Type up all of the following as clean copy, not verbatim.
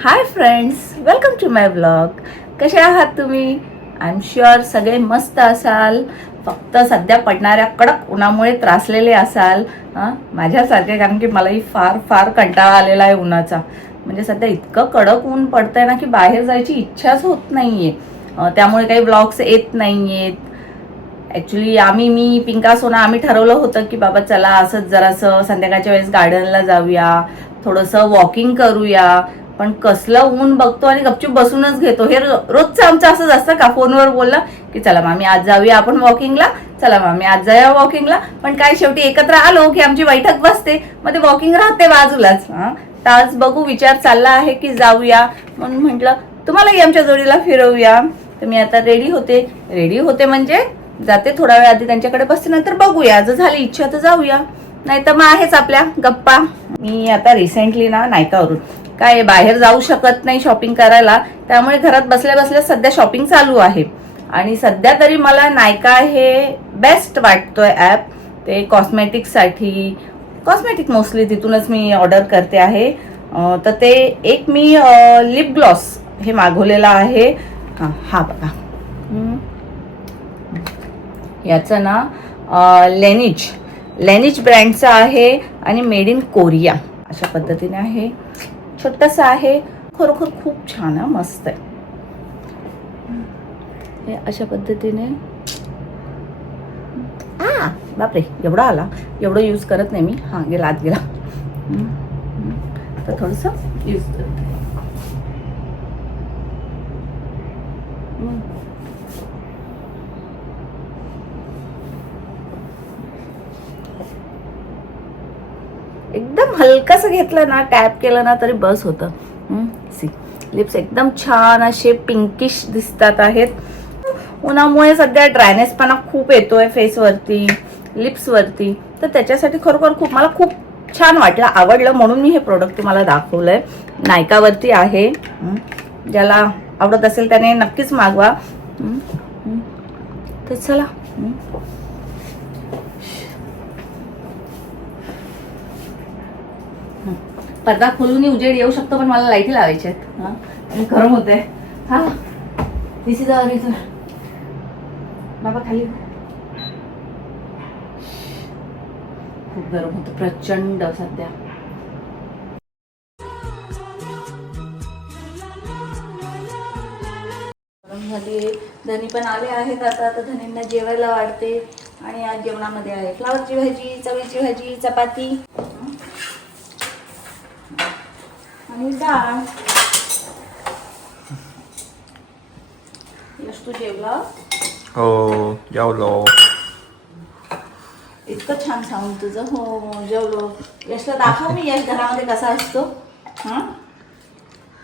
High friends, welcome to my blog. कसे आहात तुम्ही? आय एम शुअर सगळे मस्त असाल. फक्त सध्या पडणाऱ्या कडक उन्हामुळे त्रासलेले असाल माझ्यासारखे, कारण की मलाही फार फार कंटाळा आलेला आहे उन्हाचा. म्हणजे सध्या इतकं कडक ऊन पडतंय ना की बाहेर जायची इच्छाच होत नाहीये. त्यामुळे काही ब्लॉग्स येत नाहीयेत. ॲक्च्युली मी पिंका सोना आम्ही ठरवलं होतं की बाबा चला असंच जरासं संध्याकाळच्या वेळेस गार्डनला जाऊया, थोडंसं वॉकिंग करूया. पण कसलं ऊन बघतो आणि गपचूप बसूनच घेतो. हे रोजचं आमचं असंच असतं का, फोनवर बोललं की चला मामी आज जाऊया आपण वॉकिंगला, चला मामी आज जाऊया वॉकिंगला. पण काय शेवटी एकत्र आलो की आमची बैठक बसते, मग ते वॉकिंग राहते बाजूलाच. तर आज बघू, विचार चालला आहे की जाऊया. म्हणून म्हटलं तुम्हालाही आमच्या जोडीला फिरवूया. तर मी आता रेडी होते म्हणजे जाते, थोडा वेळ आधी त्यांच्याकडे बसते, नंतर बघूया जर झाली इच्छा तर जाऊया, नाही तर मग आहेच आपल्या गप्पा. मी आता रिसेंटली ना नायकावरून काय बाहेर जाऊ शकत नाही शॉपिंग करायला, त्यामुळे घरात बसल्या बसल्या सध्या शॉपिंग चालू आहे. आणि सध्या तरी मला नायका हे बेस्ट वाटतोय ॲप. ते कॉस्मेटिक्ससाठी, कॉस्मेटिक मोस्टली तिथूनच मी ऑर्डर करते आहे. तर ते एक मी लिप ग्लॉस हे मागवलेला आहे. हा बघा, याचं ना लेनिज ब्रँडचा आहे आणि मेड इन कोरिया अशा पद्धतीने आहे. छोटंसं आहे, खरोखर खूप छान आहे, मस्त आहे. हे अशा पद्धतीने, बापरे एवढा आला, एवढं यूज करत नाही मी. गेला आत गेला, तर थोडंसं यूज करते. एकदम हलकंसं घेतलं ना, टॅप केलं ना तरी बस होतं. सी लिप्स एकदम छान असे पिंकिश दिसतात आहेत. उन्हामुळे सध्या ड्रायनेसपणा खूप येतोय फेसवरती, लिप्सवरती. तर त्याच्यासाठी खरोखर मला खूप छान वाटलं, आवडलं, म्हणून मी हे प्रोडक्ट तुम्हाला दाखवलंय. नायकावरती आहे. ज्याला आवडत असेल त्याने नक्कीच मागवा. तर चला, पडदा खोलून उजेड येऊ शकतो, पण मला लाईटी लावायचे आहेत आणि गरम होत आहे. दिसी जाऊ बाबा खाली, खूप गरम होतं प्रचंड सध्या. गरम झाली. धनी पण आले आहेत आता. तर धनींना जेवायला वाढते. आणि आज जेवणामध्ये आहे फ्लावरची भाजी, चवळीची भाजी, चपाती आणि डाळ. यश तू जेवला? हो जेवलो. इतकं छान साऊंड तुझं. हो जेवलो. यशला दाखव, मी यश घरामध्ये कसा असतो.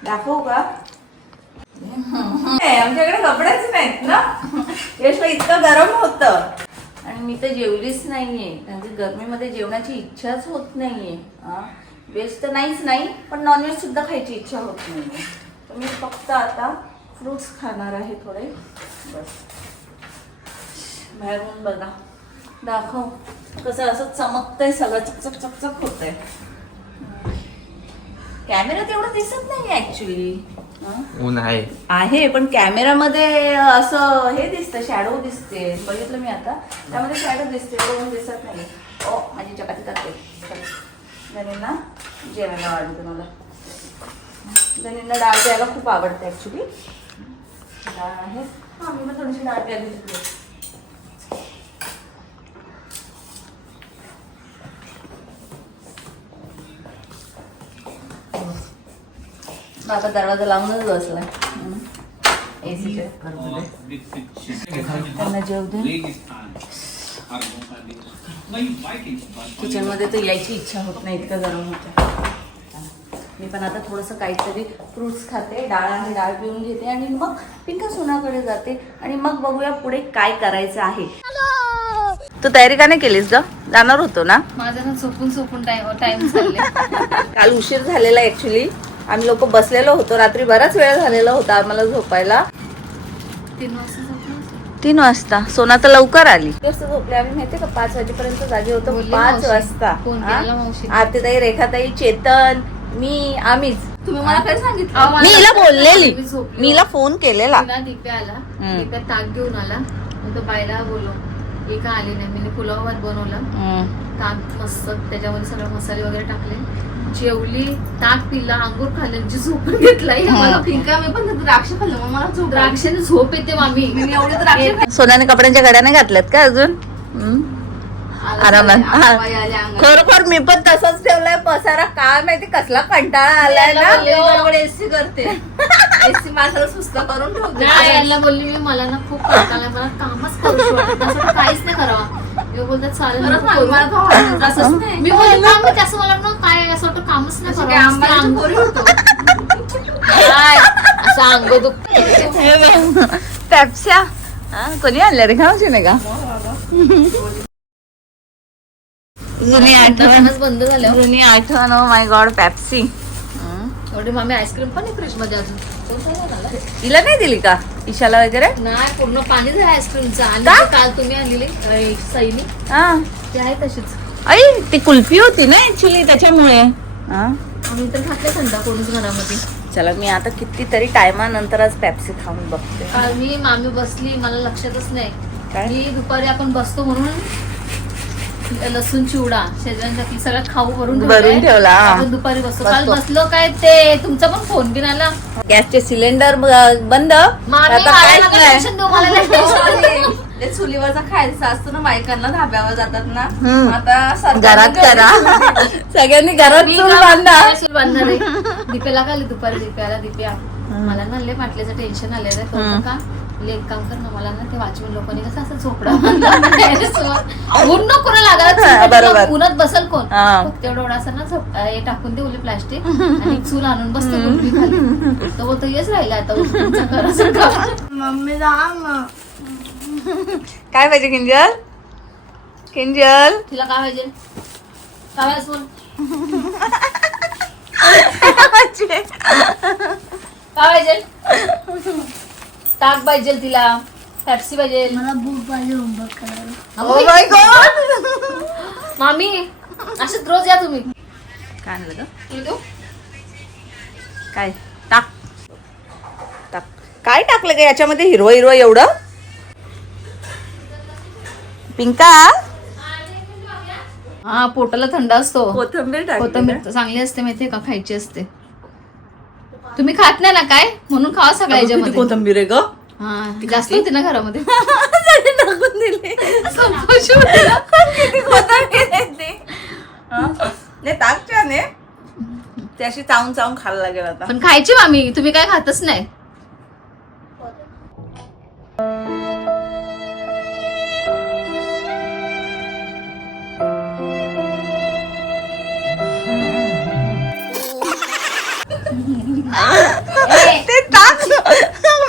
दाखवू का? आमच्याकडे कपडेच नाहीत ना. यशला इतकं गरम होतं आणि मी तर जेवलीच नाहीये, कारण गरमीमध्ये जेवणाची इच्छाच होत नाहीये. व्हेज तर नाही, पण नॉनव्हेज सुद्धा खायची इच्छा होत नाहीये. तर मी फक्त आता फ्रूट्स खाणार आहे थोडे, बस. बाहेरून बघा, दाखव कसं असं चमकतंय, सगळं चकचक चकचक होतंय. कॅमेरात एवढं दिसत नाही ऍक्च्युली. ऊन आहे पण कॅमेरामध्ये असं हे दिसतं, शॅडो दिसते. बघितलं मी आता, त्यामध्ये शॅडो दिसते, ऊन दिसत नाही. ओ माझी चपाती करते. धनींना जेवायला वाढते. मला धनींना डाळ प्यायला खूप आवडते ऍक्च्युली. डाळ आहे. मी पण थोडीशी डाळ प्यायला घेतली. बाबा दरवाजा लावूनच बसलाय एसीच्या त्यांना जेव दे. किचन मध्ये तर यायची इच्छा होत नाही, इतकं गरम होतं. मी पण आता थोडंसं काहीतरी फ्रुट्स खाते, डाळ आणि डाळ पिऊन घेते आणि मग पिंका सोनाकडे जाते आणि मग बघूया पुढे काय करायचं आहे. तू तयारी का नाही केलीस ग? जाणार होतो ना. माझं ना सोपून टाइम चालले. काल उशीर झालेला ऍक्च्युली. आम्ही लोक बसलेलो होतो, रात्री बराच वेळ झालेला होता आम्हाला झोपायला. 3 वाजता. सोना तर लवकर आली. वाजता झोपले आम्ही, माहितीये का? 5 वाजेपर्यंत जागे होतो. 5 वाजता आरतीताई, रेखाताई, चेतन, मी, आम्हीच. तुम्ही मला काय सांगितलं? अहो, मला मी हिला बोललेली, मी झोपली. मी हिला फोन केलेला. तिला दिप्या आला, दिप्या ताक घेऊन आला, मग तो बायला बोललो, हे का आली नाही, मी पुलाव भात बनवला, ताक मस्त त्याच्यामध्ये सगळे मसाले वगैरे टाकले, जेवली, ताक पिला, अंगूर खाल्ले, जी झोपून घेतला. पिंका मी पण द्राक्ष खाल्लं, मग मला झोप द्राक्षाने झोप येते मामी. मी एवढे द्राक्ष. सोन्याने कपड्यांच्या घड्याने घातल्यात का अजून? आरामात. खरोखर मी पण तसंच ठेवलंय पसारा. काय माहिती कसला कंटाळा आलाय ना. एसी करते. एसी माणसाला सुस्त करून ठेवते. याला बोलली मी, मला ना खूप कंटाळा, मला कामच करूशी वाटत नाही, असं काहीच नाही करावा. मी बोलतात चालेल, मी बोलली काम असं मला ना काय असं वाटतं कामच नाही करावं. काय असं अंग दुखत. पॅप्स्या कोणी आणल्या रे खाऊशी नाही का? जुनी आठवण, बंद झालं. जुनी आठवण. Oh my God, Pepsi. एवढी मामी आईस्क्रीम पण आहे फ्रीज मध्ये अजून. तिला नाही दिली का ईशाला वगैरे? नाही, पूर्ण पाणी झालं आईस्क्रीमचं. आणि का? काल तुम्ही आणलेली सैनी ती आहे तशीच. आई ती कुल्फी होती ना ऍक्च्युली, त्याच्यामुळे. आम्ही तर घातलं थंडा करूनच घरामध्ये. चला मी आता कितीतरी टायमानंतरच पेप्सी खाऊन बघते. काल मी मामी बसली, मला लक्षातच काय? नाही. मी दुपारी आपण बसतो म्हणून लसूण चिवडा शेजाऱ्यांसाठी सगळं खाऊ भरून ठेवला. आपण दुपारी बसतो. काल बसलो काय ते तुमचा पण फोन बिन आला. गॅसचे सिलेंडर बंद. मामी आता मला काहीच नका नाही. टेन्शन देऊ, मला नाही टेन्शन. ते चुलीवरचा खायचं असतो ना, बायकांना धाब्यावर जातात ना. हम्म. आता घरात करा. सगळ्यांनी घरात मी चूल का बांधा. चूल बांधणार आहे. दीपेला का आली दुपारी, दिप्या मला ना लय पाटल्याचं टेन्शन आलेलं आहे. कळतं का? एक काम कर ना, मला ना ते वाचवून लोकांनी कसं असं झोपडा ऊन नको ना लागायला. बरोबर. उन्हात बसल कोण? हा. फक्त एवढं असं ना हे टाकून दे ओली प्लास्टिक आणि चूल आणून बसते कुल्फी खाली. तर बोलतो हेच राहिलं आता उलटीचं कर असं कर. मम्मी काय पाहिजे किंजल? किंजल तिला काय पाहिजे? काय पाहिजे बोल? काय पाहिजे? ताक पाहिजे तिला, पेप्सी पाहिजे. मला भूक पाहिजे होमवर्क करायला. Oh my God. मामी असेच रोज या तुम्ही. काय आणलं ग? तुला देऊ? काय टाक टाक. काय टाकलं ग याच्यामध्ये? हिरवं हिरवं एवढं? पिंका हा, पोटाला थंड असतो. कोथिंबीर कोथिंबीर चांगली असते, माहितीये का? खायची असते. तुम्ही खात नाही ना काय, म्हणून खावा सगळ्या याच्यामध्ये. कोथिंबीर आहे ग. हा, ती जास्त होती ना घरामध्ये. टाकून दिली. किती कोथिंबीर आहे ती. नाही टाक छान आहे. ते अशी चावून चावून खायला लागेल आता. पण खायची मामी, तुम्ही काय खातच नाही. ते टाक.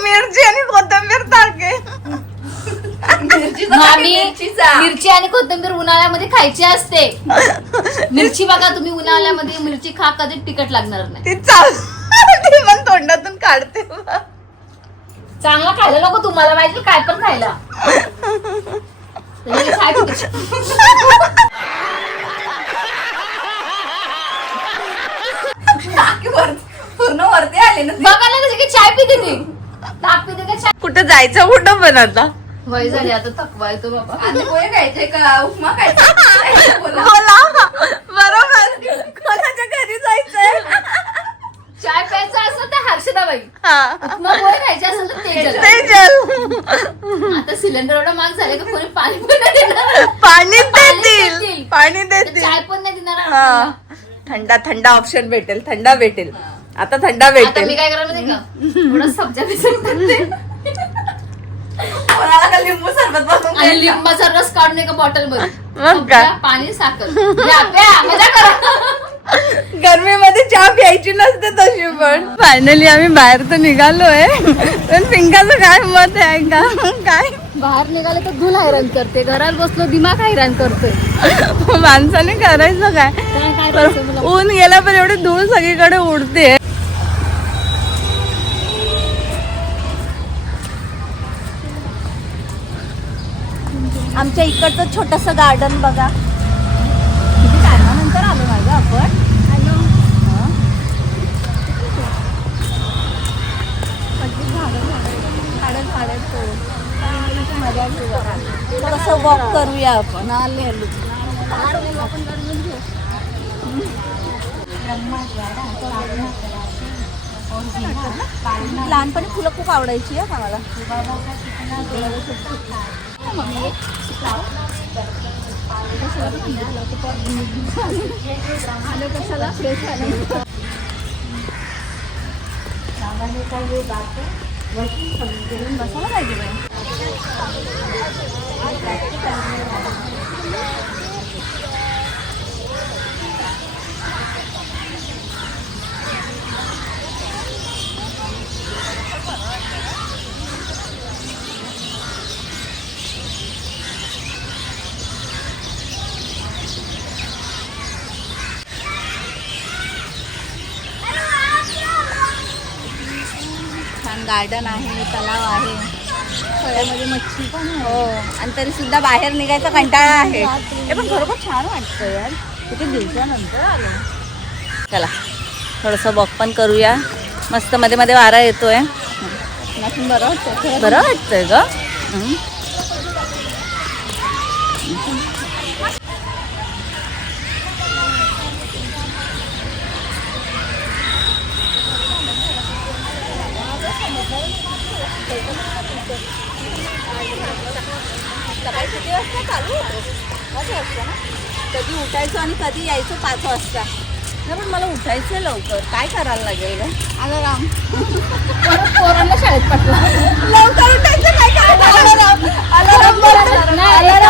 मिरची आणि कोथिंबीर टाके. मामी मिरची आणि कोथिंबीर उन्हाळ्यामध्ये खायची असते. मिरची बघा तुम्ही, उन्हाळ्यामध्ये मिरची खा, कधी तिखट लागणार नाही. ती चाव ती पण तोंडातून काढते. चांगला खायला नको तुम्हाला, माहिती काय पण खायला. त्याच्यामुळे काय पिते? पूर्ण वरती आले ना. बघा ना त्याची चाय पिते ती. ताक पिते का चाय? कुठं जायचं कुठं पण आता? वय झाली आता, थकवा येतो बाबा. आणि पोहे खायचे का उपमा खायचा? बोला बरोबर. कोणाच्या घरी जायचंय? चाय प्यायचा असेल तर हर्षदाबाई, हा. मग पोहे खायचे असेल तर तेजल. तेजल. आता सिलेंडर एवढं महाग झाले का कोणी पाणी पण नाही देणार. पाणी पाणी देतील. देतील. पाणी तर देतील. चाय पण नाही देणार हा. आपल्याला. थंडा थंडा ऑप्शन भेटेल. थंडा भेटेल आता. थंडा आता भेटेल. मी काय करायला माहिती का, थोडा सब्जा भिजवून टाकते कोणाला का लिंबू सरबत बनवून आणि द्यायचा? लिंबाचा रस काढून एका बॉटल मध्ये. मग काय? सब्जा, पाणी, साखर. या, प्या, मजा करा. गरमीमध्ये चहा प्यायची नसते तशी पण. फायनली आम्ही बाहेर तर निघालोय. पण पिंकाचं काय मत आहे का? काय बाहेर निघाले तर धूल हैराण करते, घरात बसलो दिमाग हैराण करतोय. माणसाने करायचं काय? काय तर करायचं मला? ऊन गेला पण एवढी धूळ सगळीकडे उडते. आमच्या इकडचं छोटस गार्डन बघा. किती टायमानंतर आलो ना ग आपण. थोडंसं वॉक करूया आपण. लहानपणी फुलं खूप आवडायची आहे मला. बसायला पाहिजे बाई. गार्डन आहे, तलाव आहे, फळ्यामध्ये मच्छी पण आहे. हो, आणि तरी सुद्धा बाहेर निघायचा कंटाळा आहे. हे पण खरोखर छान वाटतं यार, किती दिवसानंतर आलो. चला थोडंसं वॉक पण करूया. मस्त मध्ये मध्ये वारा येतोय. बरं वाटतंय, बरं वाटतंय ग. सकाळी किती वाजता चालू होतो? 5 वाजता ना. कधी उठायचं आणि कधी यायचं 5 वाजता. नाही पण मला उठायचं लवकर. काय करायला लागेल ग? अलाराम. पोरांना शाळेत पाठवा. लवकर उठायचं काय करायचं? अलाराम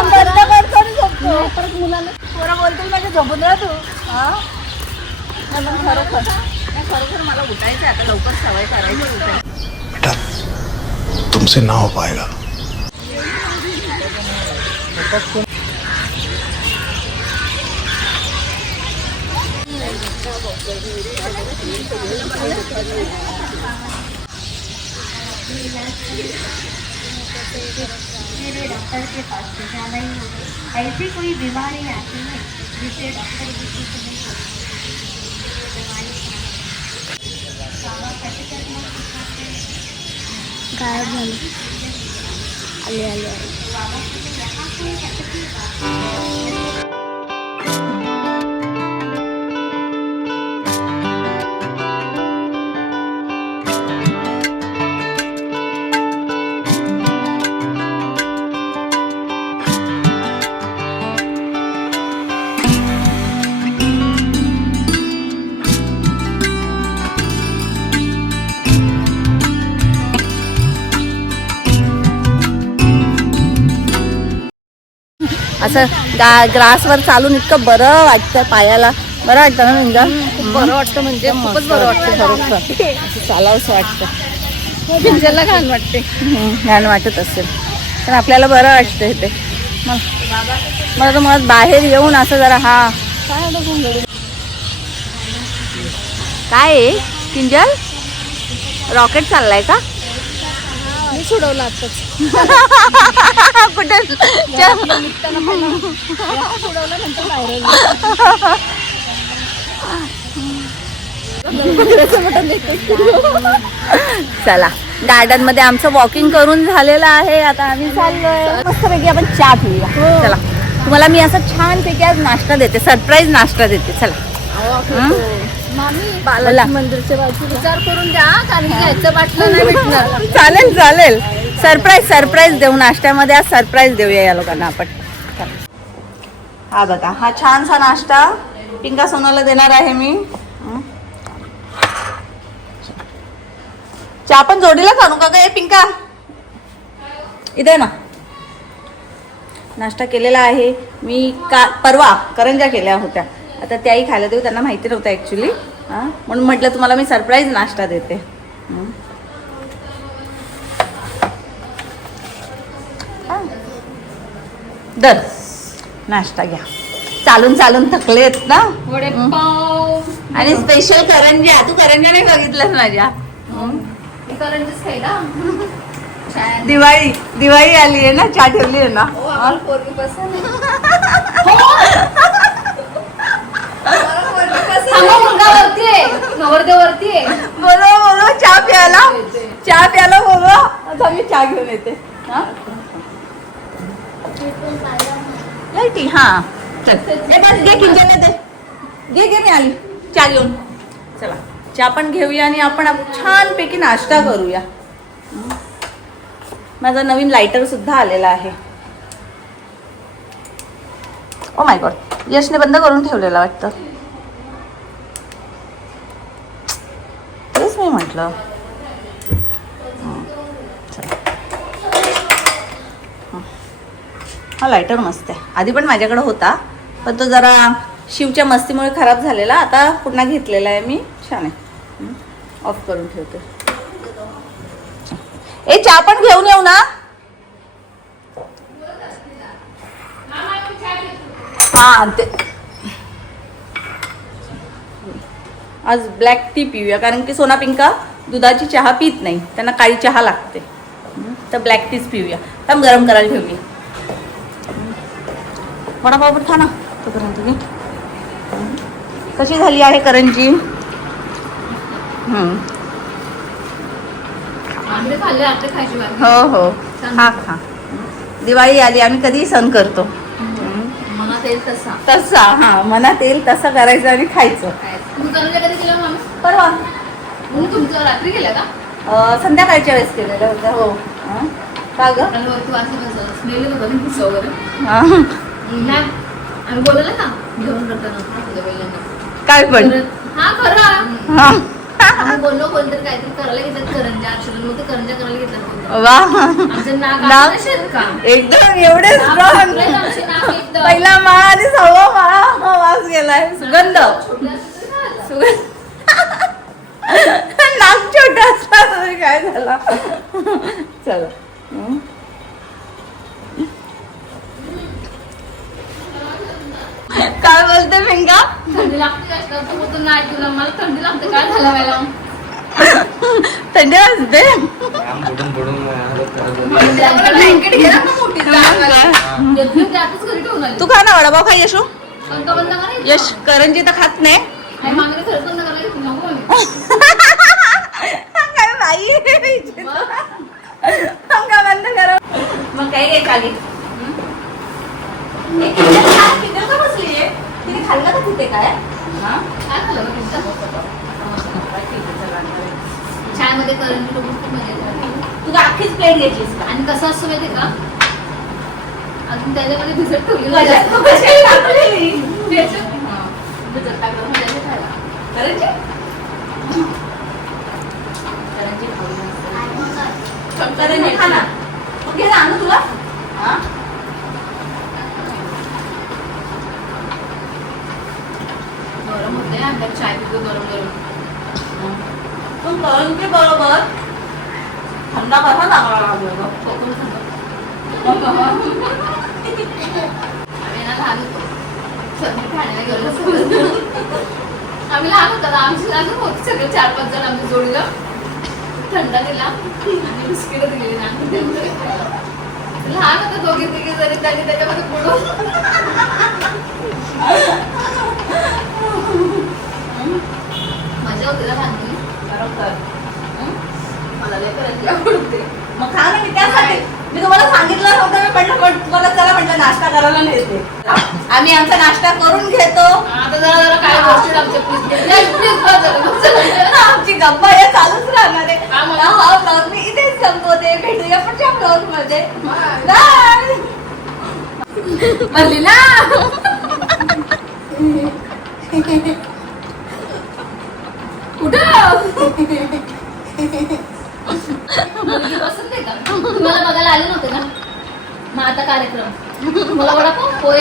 बंद करतो आणि झोपतो. परत मुलांना पोरं बोलतील माझ्या झोपून राहा तू. खरोखर मला उठायचं आता लवकर, सवय करायची उठायची. तुमसे ना हो पाएगा. मेरे डॉक्टर के पास से जाना ही होगा. ऐसी कोई बीमारी आती है जिसे डॉक्टर भी ठीक नहीं कर गायब झाले. आले असं ग्रासवर चालून इतकं बरं वाटतं, पायाला बरं वाटतं ना निंजा. खूप बरं वाटतं, म्हणजे खूपच बरं वाटतं खरोखर. असं चालावंसं वाटतं. पिंजरला घाण वाटते. घाण वाटत असेल पण आपल्याला बरं वाटतं इथे. मला तर मुळात बाहेर येऊन असं जरा काय आहे किंजल, रॉकेट चाललाय का? मी सोडवलं आताच. कुठे चला गार्डन मध्ये आमचं वॉकिंग करून झालेलं आहे. आता आम्ही चाललोय मस्तपैकी आपण चहा पिऊया. चला तुम्हाला मी असं छान पैकी आज नाश्ता देते, सरप्राईज नाश्ता देते. चला बालाजी मंदिरच्या बाजूला विचार करून द्या, कारण घ्यायचं वाटलं नाही भेटणार. चालेल चालेल, सरप्राईज देऊ नाश्त्यामध्ये. आज सरप्राईज देऊया या लोकांना आपण. हा बघा, हा छानसा नाश्ता पिंका सोनाला देणार आहे मी. चहा पण जोडीलाच आणू का ग पिंका? इथे ना नाश्ता केलेला आहे मी. परवा करंजा केल्या होत्या, आता त्याही खायला देऊ. त्यांना माहिती नव्हतं ॲक्च्युली, म्हणून म्हटलं तुम्हाला मी सरप्राईज नाश्ता देते. दर नाश्ता घ्या. चालून चालून थकलेत ना. आणि स्पेशल करंजा. तू करंजा नाही बघितलंस माझ्या? करंजीच खायला. दिवाळी आली आहे ना, चहा ठेवली आहे ना. बोलो चहा प्यायला बोलो. आता मी चहा घेऊन येते. लाईटी हा चल ए बस घे किंजल दे घे मी आली चहा घेऊन चला चहा पण घेऊया आणि आपण छानपैकी नाश्ता करूया. माझा नवीन लायटर सुद्धा आलेला आहे. ओ माय गॉड यशने बंद करून ठेवलेला वाटतं. तेच मी म्हटलं. हा लायटर मस्त आहे. आधी पण माझ्याकडे होता पण तो जरा शिवच्या मस्तीमुळे खराब झालेला. आता पुन्हा घेतलेला आहे मी. छान आहे. ऑफ करून ठेवते. ए चहा पण घेऊन येऊ ना. हा ते आज ब्लॅक टी पिऊया कारण की सोना पिंका दुधाची चहा पित नाही. त्यांना काळी चहा लागते. तर ब्लॅक टीच पिऊया. तर गरम करायला ठेवली. वडापाव पण खा ना तोपर्यंत तुम्ही. कशी झाली आहे करंजी. आंबे खाल्ले आपले खायची बाकी. हो हो खा खा. दिवाळी आली आम्ही कधीही सण करतो. मनात येईल तसा. तसा हा मनात येईल तसं करायचं आणि खायचं. तुम्ही करंजा कधी केला माणूस. परवा म्हणून तुमचं रात्री केलं का. संध्याकाळच्या वेळेस केलेलं होतं. हो हं. का ग कारण वरती वाजता स्मेल येत होता पिझ्झा वगैरे. हा. नाही, आम्ही बोललो ना जेवण करताना तुझ्या पहिल्यांदा. काय पण हा खरं. हा. आम्ही बोललो कोणतरी काहीतरी करायला घेतात करंजा. अक्षर मग ते करंजा करायला घेतात. वा आमचं नाक नाक असेल का. एकदम एवढे स्ट्रॉंग. आमचे नाक एकदम पहिला माळा आणि 6वा माळा हा वास गेलाय. सुगंध छोटे असतील ना. सुगंध नाक छोट असला तरी काय झाला. चला हं. काय बोलते पिंका. थंडी लागते जास्त. तू बोलतो नाही तुला मला थंडी लागते. काय झालं मला. थंडी वाजते. ब्लँकेट घे ना मोठी घेतली त्यातच घरी ठेवून आली. तू खा ना वडापाव खा यशू. पंखा बंद करा. यश करंजी तर खात नाही. आणि मागणी खरंच बंद करायला घेतली नको म्हणे. काय बाई पंखा बंद करा. मग काय घे चाली. किती का बसलीये. तिने खाल्लं का तिथे काय. काय झालं गं तुमचं? चहामध्ये करंजी टाकून खूप मजा येते. तू अख्खीच प्लेट घ्यायचीस का. आणि कसं असतं माहिती का अजून त्याच्यामध्ये भिजत ठेवलेलं कशात असतं. कशात टाकलेली? हां. भिजत टाकलं म्हणजे त्याचं खायला. करंजी करंजी खाऊ. करंजी खा ना. मग घे ना आणू तुला. हा गरम होते आमच्या चाय पितो गरम गरम. तू करंजी बरोबर थंडा कसा चांगला लागला. कोकण सांगा. आम्ही ना लहान होतो. सगळी ठाण्याला गेलो सगळं. आम्ही लहान होतो ना. आमची अजून होती सगळे 4-5 जण आमच्या जोडीला. थंडा दिला आणि बिस्किट दिलेली ना आम्ही त्यांचं. लहान होतं दोघी तिघी जरी त्यांनी त्याच्यामध्ये बुडवून. मजा होती ना लहानपणी. मला लय करंजी आवडते. मग खा ना. मी त्यासाठी मी तुम्हाला सांगितलं नव्हतं. मी म्हटलं पण तुम्हाला चला म्हटलं नाश्ता करायला नेते. आम्ही आमचा नाश्ता करून घेतो. आता जरा जरा काय गोष्टी आमच्या प्लीज आमची गप्पा या चालूच राहणार आहे. हा, मला- हा ब्लॉग मी इथेच संपवते. भेटूया पुढच्या ब्लॉग मध्ये. बाय. म्हणली ना. कुठं मुलगी पसंत आहे का. तुम्हाला बघायला आले नव्हते का. मग आता कार्यक्रम. तुम्हाला वडापाव पोहे